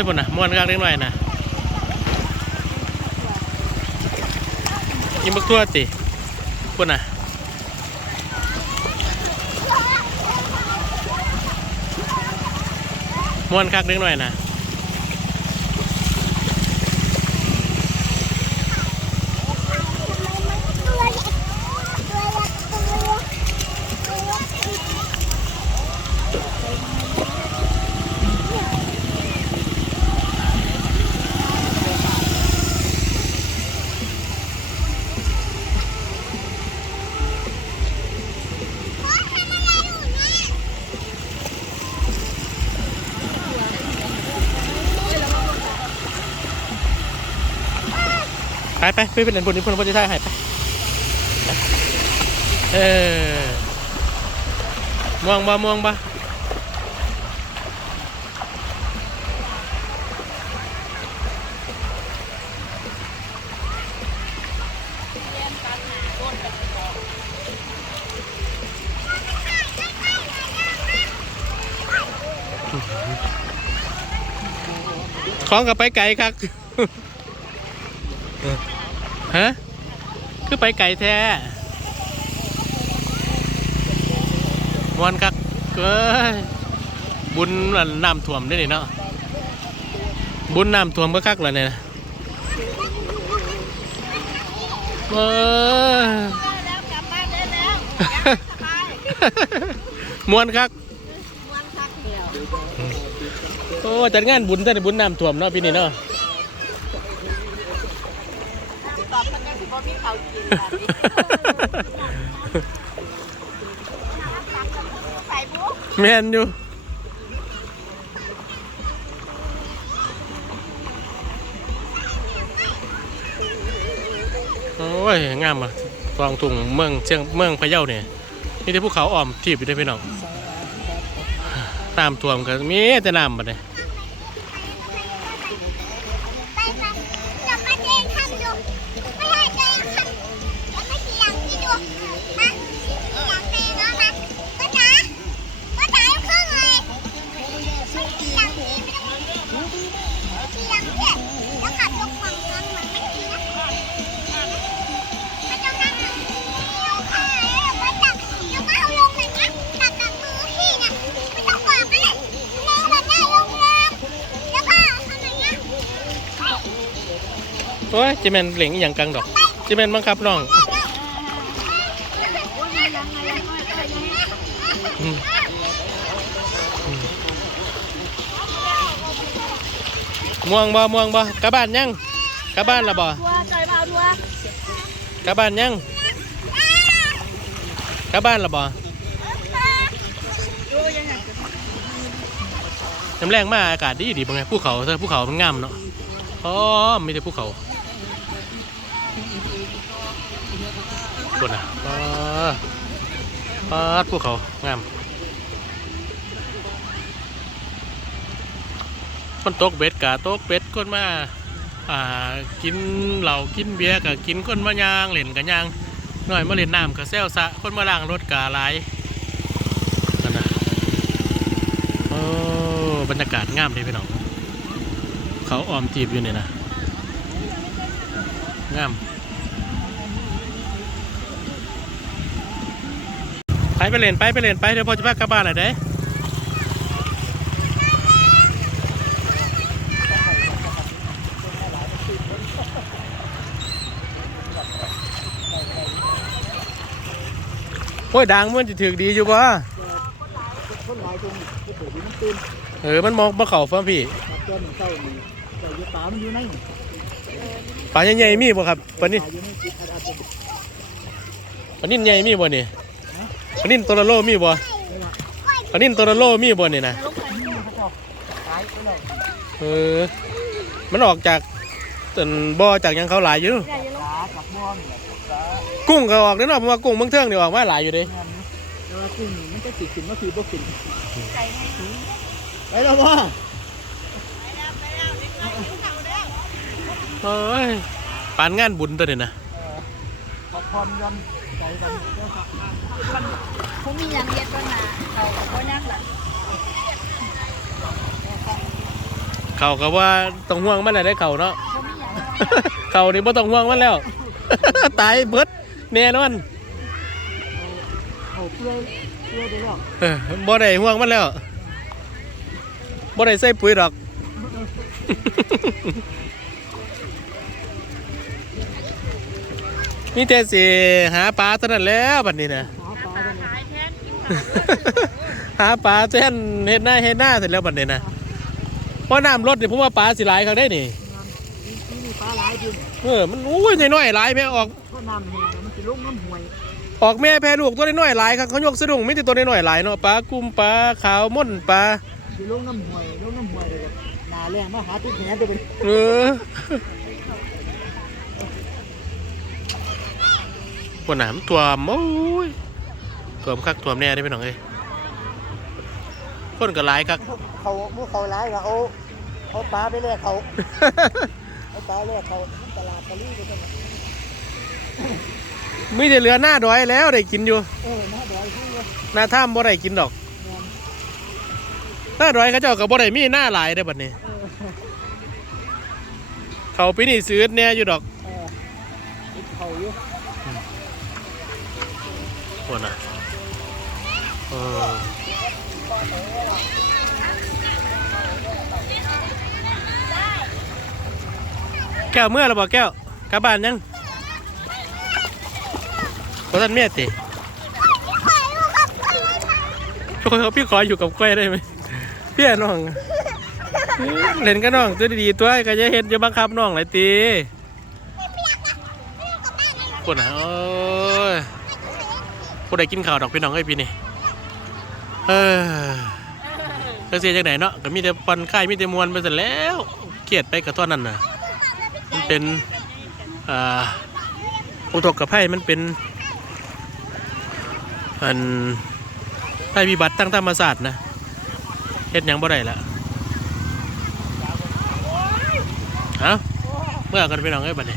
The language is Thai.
ยพุ่นนะม่วนกลางเล็กน้อยนะกินบักตัวติพุ่นนะม่วนคักเล็กน้อยนะ ไปไปไปเป็นอันบุญนี่พุ่นพุทธทายหายไปเออม่วงบ่ม่วงบ่ของกับไปไกลครับ ฮะคือไปไกลแท้มวนครับเก้ยบุญอันน้ำท่วมได้นี่เนาะบุญน้ำท่วมก็คักเลยเนี่ยเออแล้วกลับบ้านได้แล้วสบายมวนครับวันพักเดียวโอ้จัดงานบุญแต่บุญน้ำท่วมเนาะปีนี้เนาะ ตอบ มันยังสิบ่เขากินแบบนี้ใส่บุ๊กแม่นอยู่โอ้ยงามอะฟองถุงเมืองเชียงเมืองพะเยาเนี่ยนี่ที่ภูเขาอ้อมทีบอยู่ได้พี่น้องน้ำท่วมก็มีแต่น้ำบัดเนี่ย โอ้ยจิแมนเหล่งอหย่างกังดอกจิแมนบังคับน้องอืมอืมม่วงบ่ม่วงบ่กลับบ้านยังกลับบ้านละบ่ทัวร์จอยมาเอาทัวร์กลับบ้านยังกลับบ้านละบ่ดูยังไงน้ำแรงมากอากาศดีดีบางไงภูเขาเธอภูเขามันงามเนาะอ๋อมีแต่ภูเขา คนอะปาดภูเขา งามคนตกเบ็ดกะตกเป็ดคนมาอ่ากินเหล้ากินเบียร์กะกินคนมายางเล่นกะยางหน่อยมาเล่นน้ำกะแซวสะคนมาล้างรถกะหลายนั่นนะโอ้บรรยากาศงามเลยพี่น้อง เขาออมจีบอยู่เนี่ยนะงาม ไปไปเล่นไปไปเล่นไปเดี๋ยวพ่อจะพากลับบ้านเลยเด้โอ้ยดังมันจะถือดีอยู่ปะคนหลายคนที่เปิดอยู่มันตื่นเออมันมองมาเข่าฟ้าพี่ตัดต้นเข้านี่แต่อยู่ป่ามันอยู่ในปลาใหญ่ๆมีบ่ครับปลานิ่นป่าอยู่ในจิตอาจจะปลานิ่นใหญ่มีบ่นี่ ปลานิ่นตัวละโลมีบ่ปลานิ่นตัวละโลมีบ่นี่นะตายไปแล้วเออมันออกจากต้นบ่อจากหยังเขาหลายอยู่ตากับม่วงเนี่ยตากุ้งก็ออกเด้อเนาะเพราะว่ากุ้งเมืองเทิงนี่ออกมาหลายอยู่เด้เงินแต่ว่ากุ้งนี่มันจะติดกินก็คือบ่กินไปแล้วว่าเฮ้ยปานงานบุญตัวนี้นะ ขอพรยนใจกันเจ้าค่ะคงมีอย่างเย็ดก็นาเราก็นั่งหลังเขาก็ว่าต้องห่วงมันแหละได้เขาเนาะเขานี่บ่ต้องห่วงมันแล้ว ตายเบิดแน่นอนเขาเปลือยเปลือยได้แล้วเออบ่ได้ห่วงมันแล้วบ่ได้ใส่ปุ๋ยดอก มีแต่สิหาปลาเท่านั้นแหล้วบัดนี้นะหาปลาได้เลยขายแทนกินหาปลาแท่นเฮ็ดหน้าเฮ็ดหน้าเสร็จแล้วบัดนี้นะเพราะน้ำลดนี่ผมว่าปลาสิหลายครั้งได้นี่นี่นี่ปลาหลายอยู่เออมันอุ้ยน้อยๆหลายแม่ออกเพราะน้ำแห้งมันสิลงน้ำห้วยออกแม่แพ้ลูกตัวน้อยๆหลายครับเขายกสะดุ้งไม่แต่ตัวน้อยๆหลายเนาะปลากุ้มปลาขาวม่อนปลาสิลงน้ำห้วยลงน้ำห้วยเลยหนาแรงมาหาตุ๊กแหนตัวเป็นเออ ปวดหนามตัวมโอ้ยตัวมคักตัวมแน่ได้ไปหน่องเอ้ยคนก็หลายคักเขาพวกเขาหลายก็เอาเอาปลาไปแลกเขาเอาปลาแลกเขาตลาดตะลี่ก็เป็นมีแต่เหลือหน้าดอยแล้วได้กินอยู่เออน้าดอยคือว่าหน้าถ้ำบ่ได้กินดอกแม่นหน้าดอยเขาเจ้าก็บ่ได้มีหน้าหลายได้อบัดนี้เออเขาปีนี้ซื้อแน่อยู่ดอก เออติดเขาอยู่ ปวดน่ะเออแก้วเมื่อเราบอกแก้วกลับบ้านยังพอท่านเมียติพี่ขอพี่ขออยู่กับกล้วยได้ไหมพี่น้องเล่นกับน้องตัวดีๆตัวก็จะเห็นจะบังคับน้องหลายตีปวดน่ะโอ้ย ผู้ใดกินข้าวดอกพี่น้องเอ้ยพี่นี่เออก็เสียจากไหนเนาะก็มีแต่ปอนค่ายมีแต่มวนไปเสร็จแล้วเครียดไปกับตัวนั้นน่ะมันเป็นอ่าอุทกภัยมันเป็นอันภัยพิบัติตั้งธรรมศาสตร์นะเฮ็ดหยังบ่ได้ละเอาเมื่อกันไปน้องเอ้ยบัดนี้